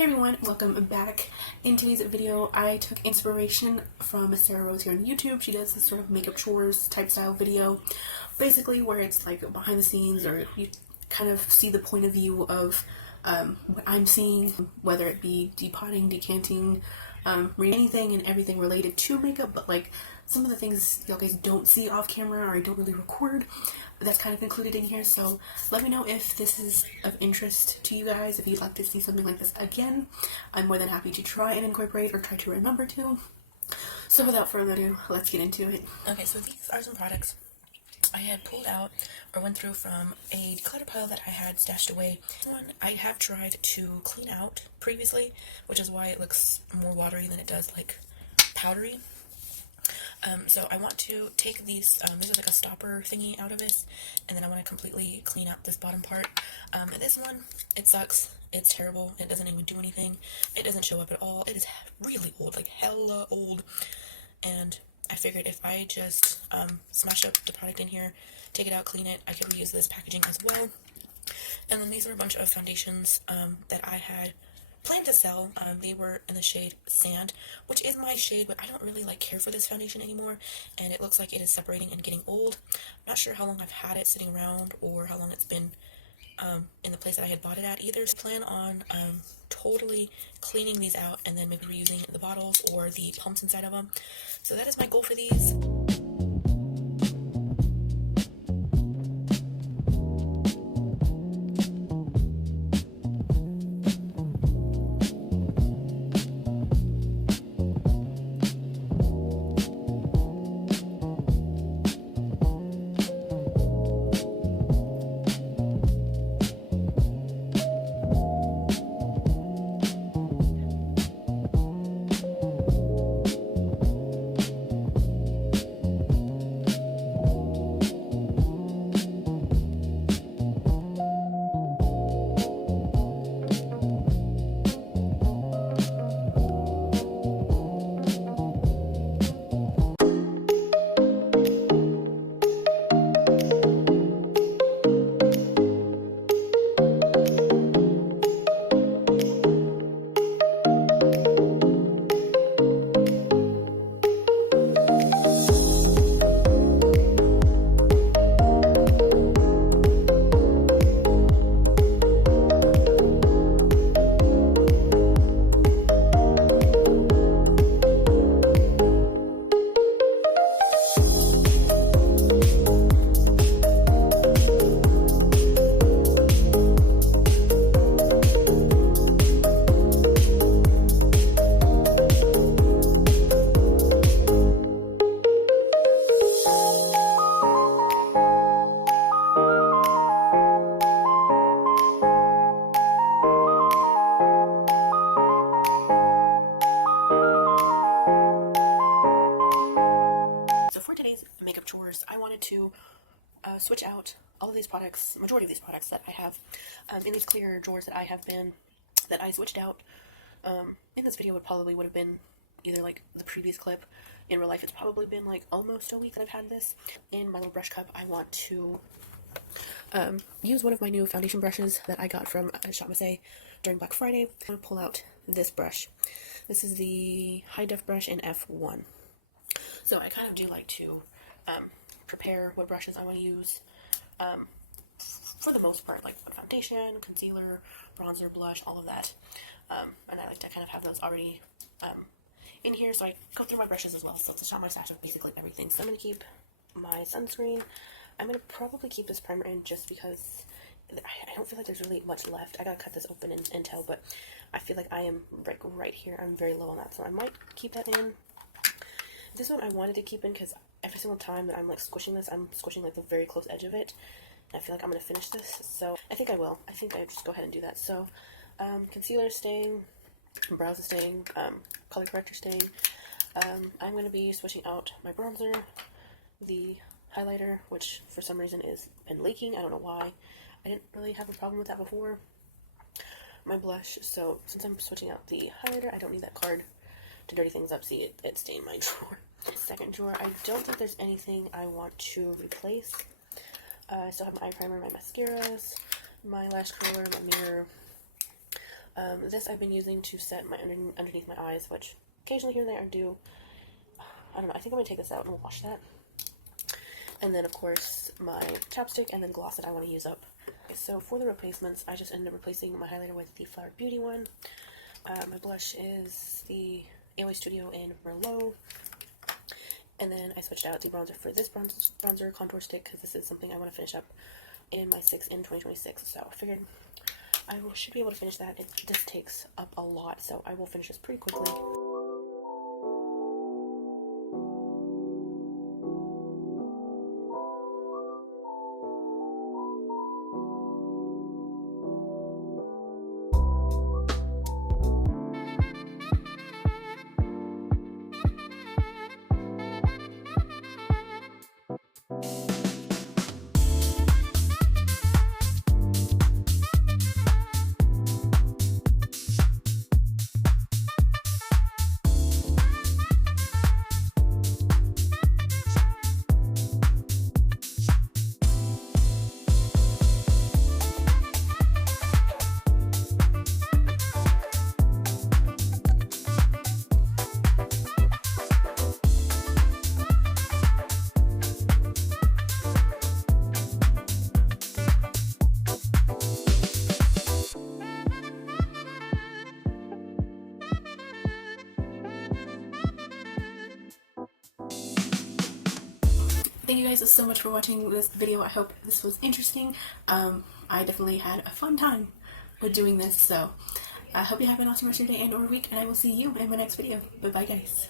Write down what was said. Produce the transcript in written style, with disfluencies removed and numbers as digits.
Hey everyone, welcome back. In today's video, I took inspiration from Sarah Rose here on YouTube. She does this sort of makeup chores type style video, basically where it's like behind the scenes, or you kind of see the point of view of what I'm seeing, whether it be depotting, decanting, anything and everything related to makeup, but like some of the things y'all guys don't see off camera or I don't really record, that's kind of included in here. So let me know if this is of interest to you guys, if you'd like to see something like this again. I'm more than happy to try and incorporate or try to remember to. So without further ado, let's get into it. Okay, so these are some products I had pulled out or went through from a declutter pile that I had stashed away. This one I have tried to clean out previously, which is why it looks more watery than it does like powdery. So I want to take these, there's like a stopper thingy out of this, and then I want to completely clean out this bottom part. And this one, it sucks. It's terrible. It doesn't even do anything. It doesn't show up at all. It is really old, like hella old. And I figured if I just smash up the product in here, take it out, clean it, I could reuse this packaging as well. And then these are a bunch of foundations that I had planned to sell. They were in the shade Sand, which is my shade, but I don't really like care for this foundation anymore, and it looks like it is separating and getting old. I'm not sure how long I've had it sitting around or how long it's been in the place that I had bought it at either. So I plan on totally cleaning these out and then maybe reusing the bottles or the pumps inside of them. So that is my goal for these. Makeup chores, I wanted to switch out all of these products, majority of these products that I have in these clear drawers that I switched out. In this video would have been either like the previous clip. In real life, it's probably been like almost a week that I've had this. In my little brush cup, I want to use one of my new foundation brushes that I got from Swatches during Black Friday. I'm going to pull out this brush. This is the high def brush in F1. So I kind of do like to prepare what brushes I want to use for the most part, like foundation, concealer, bronzer, blush, all of that. And I like to kind of have those already in here, so I go through my brushes as well. So it's not my stash of basically everything. So I'm going to keep my sunscreen. I'm going to probably keep this primer in just because I don't feel like there's really much left. I got to cut this open and tell, but I feel like I am right here. I'm very low on that, so I might keep that in. This one I wanted to keep in because every single time that I'm like squishing this, I'm squishing like the very close edge of it. And I feel like I'm going to finish this, so I think I will. I think I just go ahead and do that. So, concealer is staying, brows is staying, color corrector staying. I'm going to be switching out my bronzer, the highlighter, which for some reason is been leaking. I don't know why. I didn't really have a problem with that before. My blush, so since I'm switching out the highlighter, I don't need that card to dirty things up. See, it stained my drawer. Second drawer, I don't think there's anything I want to replace. I still have my eye primer, my mascaras, my lash curler, my mirror, This I've been using to set my underneath my eyes, which occasionally here and there I do. I don't know, I think I'm going to take this out and wash that. And then, of course, my chapstick and then gloss that I want to use up. Okay, so for the replacements, I just ended up replacing my highlighter with the Flower Beauty one. My blush is the AOA Studio in Merlot. And then I switched out the bronzer for this bronzer contour stick because this is something I want to finish up in my 6 in 2026. So I figured I should be able to finish that. This takes up a lot, so I will finish this pretty quickly. Thank you guys so much for watching this video. I hope this was interesting. I definitely had a fun time with doing this, so I hope you have an awesome rest of your day and or week, and I will see you in my next video. Bye bye, guys.